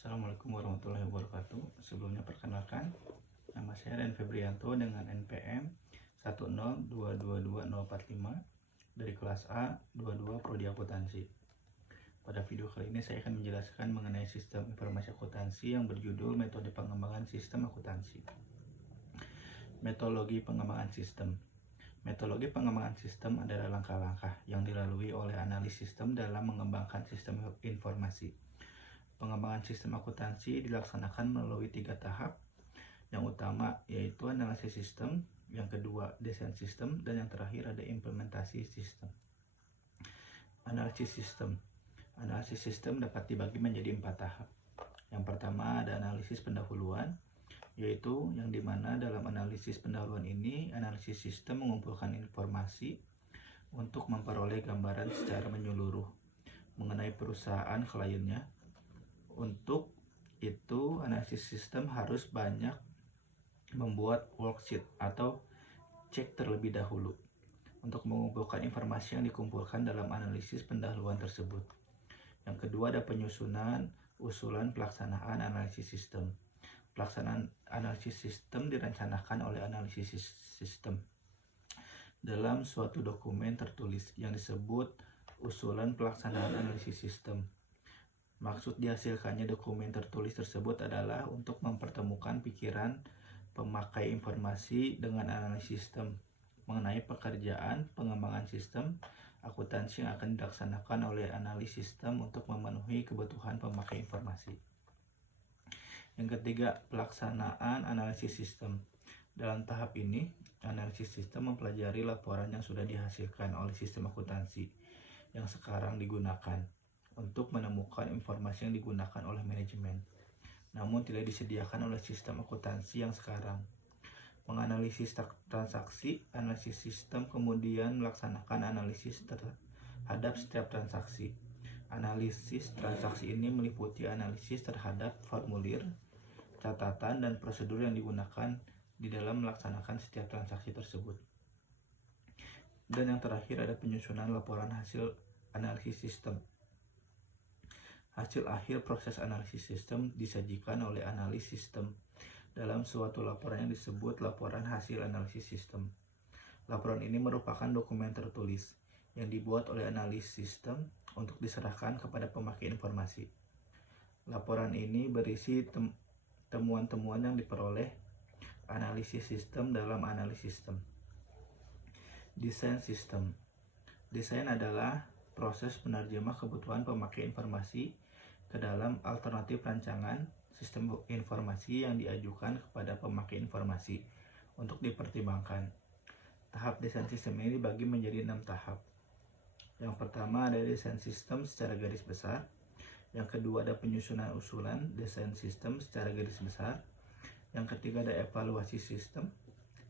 Assalamualaikum warahmatullahi wabarakatuh. Sebelumnya perkenalkan, nama saya Ren Febrianto dengan NPM 102222045 dari kelas A 22 Prodi Akuntansi. Pada video kali ini saya akan menjelaskan mengenai sistem informasi akuntansi yang berjudul metode pengembangan sistem akuntansi. Metodologi pengembangan sistem. Metodologi pengembangan sistem adalah langkah-langkah yang dilalui oleh analis sistem dalam mengembangkan sistem informasi. Pengembangan sistem akuntansi dilaksanakan melalui 3 tahap. Yang utama yaitu analisis sistem, yang kedua desain sistem, dan yang terakhir ada implementasi sistem. Analisis sistem. Analisis sistem dapat dibagi menjadi 4 tahap. Yang pertama ada analisis pendahuluan, yaitu yang dimana dalam analisis pendahuluan ini analisis sistem mengumpulkan informasi untuk memperoleh gambaran secara menyeluruh mengenai perusahaan kliennya. Untuk itu analisis sistem harus banyak membuat worksheet atau cek terlebih dahulu untuk mengumpulkan informasi yang dikumpulkan dalam analisis pendahuluan tersebut. Yang kedua ada penyusunan usulan pelaksanaan analisis sistem. Pelaksanaan analisis sistem direncanakan oleh analisis sistem dalam suatu dokumen tertulis yang disebut usulan pelaksanaan analisis sistem. Maksud dihasilkannya dokumen tertulis tersebut adalah untuk mempertemukan pikiran pemakai informasi dengan analisis sistem mengenai pekerjaan pengembangan sistem akuntansi yang akan dilaksanakan oleh analis sistem untuk memenuhi kebutuhan pemakai informasi. Yang ketiga, pelaksanaan analisis sistem. Dalam tahap ini, analisis sistem mempelajari laporan yang sudah dihasilkan oleh sistem akuntansi yang sekarang digunakan untuk menemukan informasi yang digunakan oleh manajemen, namun tidak disediakan oleh sistem akuntansi yang sekarang. Menganalisis transaksi, analisis sistem kemudian melaksanakan analisis terhadap setiap transaksi. Analisis transaksi ini meliputi analisis terhadap formulir, catatan, dan prosedur yang digunakan di dalam melaksanakan setiap transaksi tersebut. Dan yang terakhir ada penyusunan laporan hasil analisis sistem. Hasil akhir proses analisis sistem disajikan oleh analis sistem dalam suatu laporan yang disebut laporan hasil analisis sistem. Laporan ini merupakan dokumen tertulis yang dibuat oleh analis sistem untuk diserahkan kepada pemakai informasi. Laporan ini berisi temuan-temuan yang diperoleh analisis sistem dalam analisis sistem. Desain sistem. Desain adalah proses penerjemah kebutuhan pemakai informasi ke dalam alternatif rancangan sistem informasi yang diajukan kepada pemakai informasi untuk dipertimbangkan. Tahap desain sistem ini dibagi menjadi 6 tahap. Yang pertama ada desain sistem secara garis besar. Yang kedua ada penyusunan usulan desain sistem secara garis besar. Yang ketiga ada evaluasi sistem.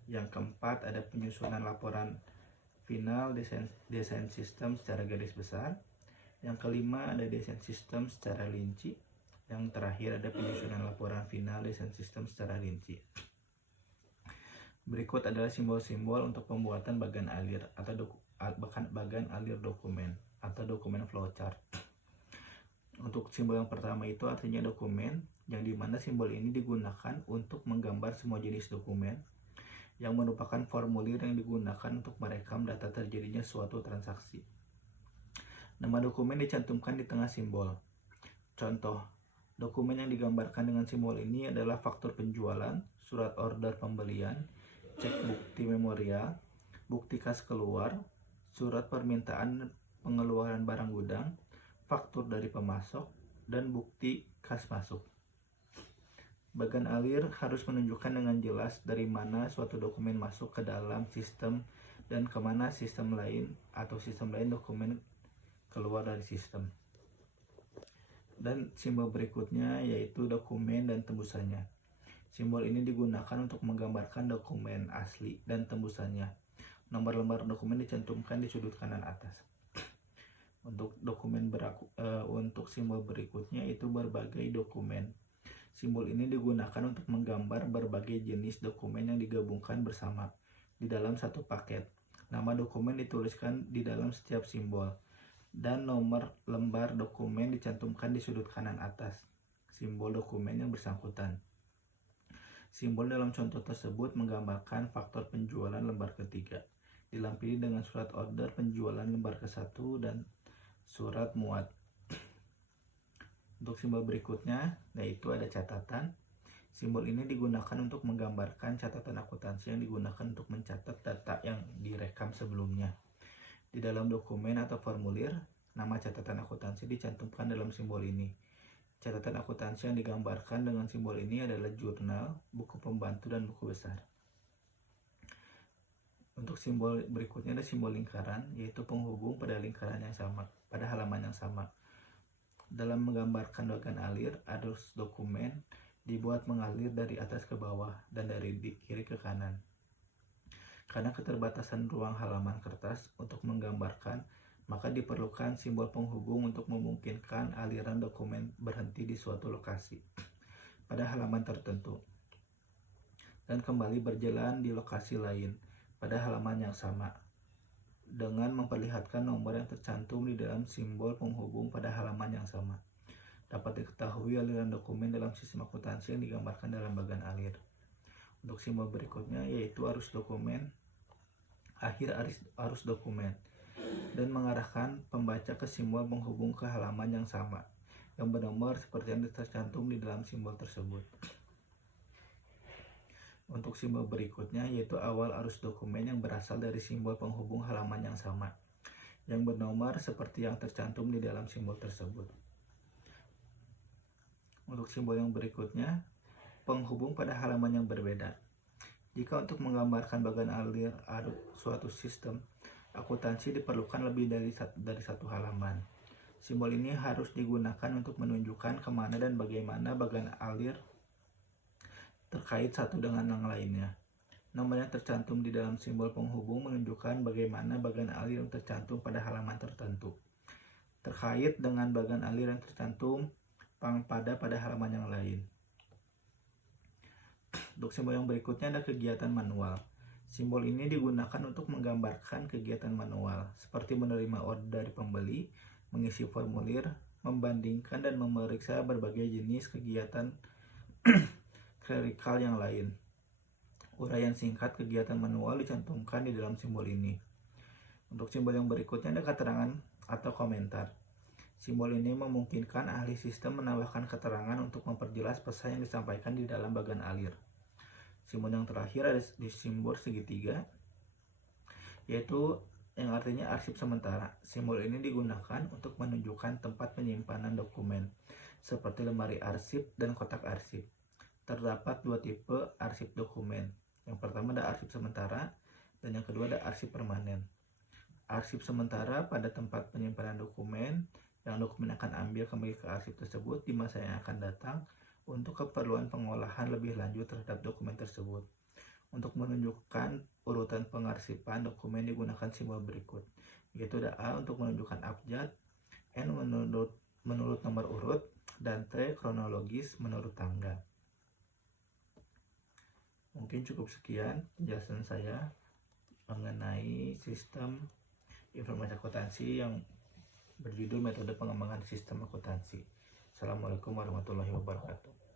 Yang keempat ada penyusunan laporan final desain sistem secara garis besar. Yang kelima ada desain sistem secara rinci. Yang terakhir ada penyusunan laporan final desain sistem secara rinci. Berikut adalah simbol-simbol untuk pembuatan bagan alir atau bagan alir dokumen atau dokumen flowchart. Untuk simbol yang pertama itu artinya dokumen, yang dimana simbol ini digunakan untuk menggambar semua jenis dokumen yang merupakan formulir yang digunakan untuk merekam data terjadinya suatu transaksi. Nama dokumen dicantumkan di tengah simbol. Contoh, dokumen yang digambarkan dengan simbol ini adalah faktur penjualan, surat order pembelian, cek bukti memorial, bukti kas keluar, surat permintaan pengeluaran barang gudang, faktur dari pemasok, dan bukti kas masuk. Bagan alir harus menunjukkan dengan jelas dari mana suatu dokumen masuk ke dalam sistem dan kemana sistem lain atau sistem lain dokumen keluar dari sistem. Dan simbol berikutnya yaitu dokumen dan tembusannya. Simbol ini digunakan untuk menggambarkan dokumen asli dan tembusannya. Nomor lembar dokumen dicantumkan di sudut kanan atas. Untuk untuk simbol berikutnya itu berbagai dokumen. Simbol ini digunakan untuk menggambar berbagai jenis dokumen yang digabungkan bersama di dalam satu paket. Nama dokumen dituliskan di dalam setiap simbol, dan nomor lembar dokumen dicantumkan di sudut kanan atas simbol dokumen yang bersangkutan. Simbol dalam contoh tersebut menggambarkan faktor penjualan lembar ketiga, dilampiri dengan surat order penjualan lembar ke-1 dan surat muat. Untuk simbol berikutnya, yaitu ada catatan. Simbol ini digunakan untuk menggambarkan catatan akuntansi yang digunakan untuk mencatat data yang direkam sebelumnya. Di dalam dokumen atau formulir, nama catatan akuntansi dicantumkan dalam simbol ini. Catatan akuntansi yang digambarkan dengan simbol ini adalah jurnal, buku pembantu, dan buku besar. Untuk simbol berikutnya ada simbol lingkaran, yaitu penghubung pada lingkaran yang sama, pada halaman yang sama. Dalam menggambarkan bagan alir, arus dokumen dibuat mengalir dari atas ke bawah dan dari kiri ke kanan. Karena keterbatasan ruang halaman kertas untuk menggambarkan, maka diperlukan simbol penghubung untuk memungkinkan aliran dokumen berhenti di suatu lokasi pada halaman tertentu dan kembali berjalan di lokasi lain pada halaman yang sama, dengan memperlihatkan nomor yang tercantum di dalam simbol penghubung pada halaman yang sama. Dapat diketahui aliran dokumen dalam sistem akuntansi yang digambarkan dalam bagan alir. Untuk simbol berikutnya yaitu arus dokumen, akhir arus dokumen, dan mengarahkan pembaca ke simbol penghubung ke halaman yang sama, yang bernomor seperti yang tercantum di dalam simbol tersebut. Untuk simbol berikutnya yaitu awal arus dokumen yang berasal dari simbol penghubung halaman yang sama, yang bernomor seperti yang tercantum di dalam simbol tersebut. Untuk simbol yang berikutnya, penghubung pada halaman yang berbeda. Jika untuk menggambarkan bagan alir suatu sistem akuntansi diperlukan lebih dari satu halaman, simbol ini harus digunakan untuk menunjukkan kemana dan bagaimana bagan alir terkait satu dengan yang lainnya. Nomor yang tercantum di dalam simbol penghubung menunjukkan bagaimana bagan alir yang tercantum pada halaman tertentu terkait dengan bagan alir yang tercantum pada halaman yang lain. Untuk simbol yang berikutnya ada kegiatan manual. Simbol ini digunakan untuk menggambarkan kegiatan manual, seperti menerima order dari pembeli, mengisi formulir, membandingkan dan memeriksa berbagai jenis kegiatan klerikal yang lain. Uraian singkat kegiatan manual dicantumkan di dalam simbol ini. Untuk simbol yang berikutnya ada keterangan atau komentar. Simbol ini memungkinkan ahli sistem menambahkan keterangan untuk memperjelas pesan yang disampaikan di dalam bagan alir. Simbol yang terakhir ada di simbol segitiga, yaitu yang artinya arsip sementara. Simbol ini digunakan untuk menunjukkan tempat penyimpanan dokumen, seperti lemari arsip dan kotak arsip. Terdapat dua tipe arsip dokumen. Yang pertama ada arsip sementara, dan yang kedua ada arsip permanen. Arsip sementara pada tempat penyimpanan dokumen, yang dokumen akan ambil kembali ke arsip tersebut di masa yang akan datang untuk keperluan pengolahan lebih lanjut terhadap dokumen tersebut. Untuk menunjukkan urutan pengarsipan dokumen digunakan simbol berikut, yaitu ada A untuk menunjukkan abjad, N menurut nomor urut, dan T kronologis menurut tanggal. Mungkin cukup sekian penjelasan saya mengenai sistem informasi akuntansi yang berjudul metode pengembangan sistem akuntansi. Assalamualaikum warahmatullahi wabarakatuh.